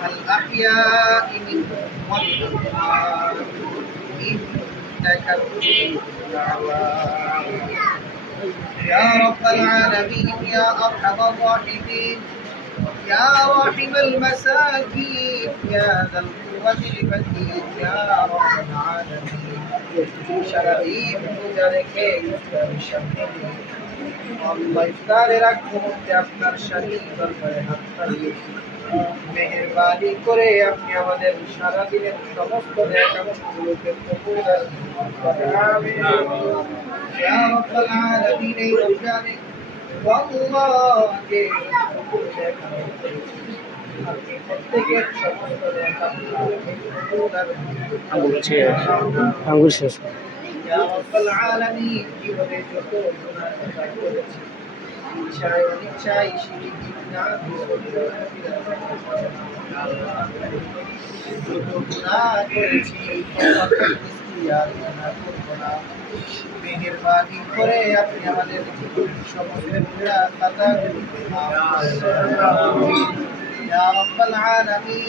الأحياء منهم والأموات إنك مجيب الدعوات يا رب العالمين يا أرحم الراحمين يا راحم المساكين يا ذا القوة المتين يا رب العالمين সারাদিন পূজা রেখে ইফতারের সামনে আল্লাহ ইফতারের আগ মুহূর্তে আপনার শাহী দরবারে হাত বাড়িয়েছি মেহেরবানি করে আপনি আমাদের সারাদিনের সমস্ত নেকামতগুলোকে কবুল করুন আমিন ইয়া রাব্বাল আলামিন এই রমজানে আল্লাহকে আপনি প্রত্যেকের সমস্ত নেকামতগুলোকে কবুল আঙ্গুল শেষ ইয়া রাব্বাল আলামিন জীবনে যত গুনাহ করেছি ইচ্ছায় অনিচ্ছায় শিরিক বিদআত যত গুনাহ করেছি আর গুনাহ করব না মেহেরবানি করে আপনি আমাদের জীবনের সমস্ত গুনাহ খাতাগুলোকে মাফ করে দিন ইয়া রাব্বাল আলামিন